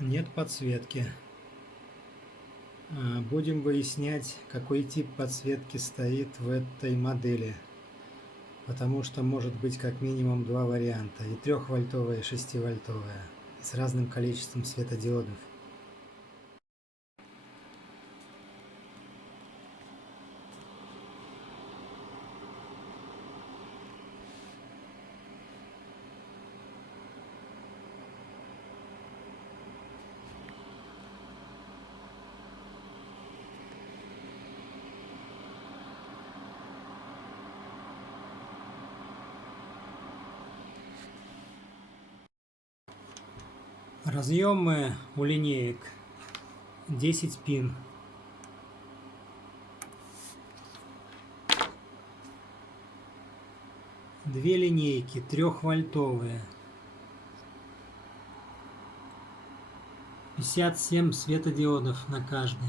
Нет подсветки. Будем выяснять, какой тип подсветки стоит в этой модели. Потому что может быть как минимум два варианта. И 3-вольтовая, и 6-вольтовая. С разным количеством светодиодов. Разъемы у линеек 10 пин. Две линейки 3-вольтовые. 57 светодиодов на каждой.